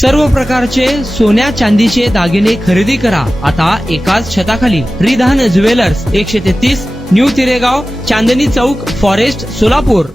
सर्व प्रकारचे सोन्या चांदीचे दागिने खरेदी करा आता एकाच छताखाली. Ridhan jewellers 133 new तिरेगाव, Chandni Chowk, forest, Solapur.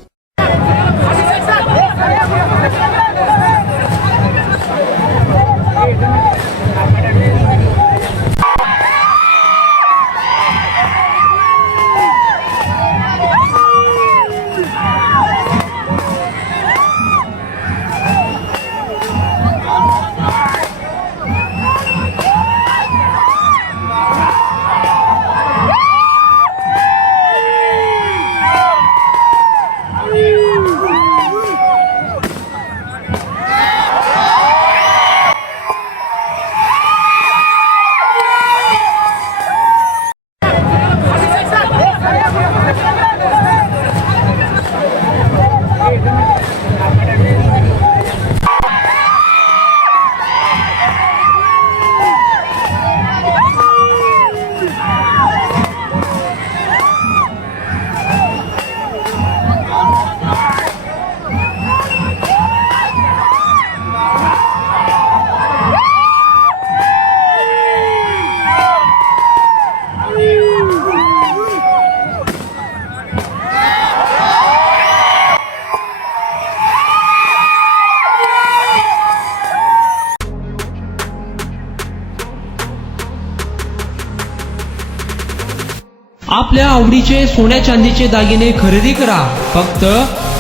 आपल्या आवडीचे सोन्या चांदीचे दागिने खरेदी करा फक्त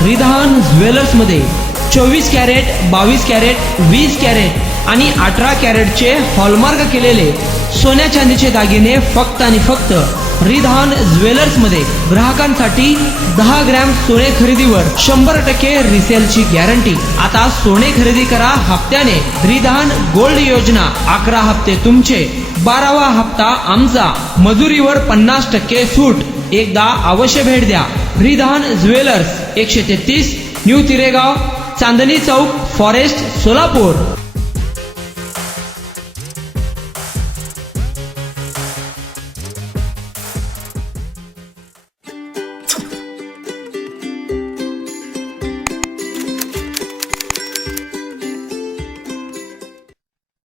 रिधान ज्वेलर्स मध्ये. 24 कॅरेट, 22 कॅरेट, 20 कॅरेट आणि 18 कॅरेटचे हॉलमार्क केलेले सोन्या चांदीचे दागिने फक्त आणि फक्त रिधान ज्वेलर्स मध्ये. ग्राहकांसाठी 10 ग्रॅम सोने खरेदीवर 100% रिसेलची गॅरंटी. आता सोने खरेदी करा हप्त्याने. रिधान गोल्ड योजना 11 हप्ते तुमचे, 12वा हप्ता आमचा. मजुरीवर 50% सूट. एकदा अवश्य भेट द्या. Ridhan jewellers 133 new तिरेगाव, Chandni Chowk, forest, Solapur.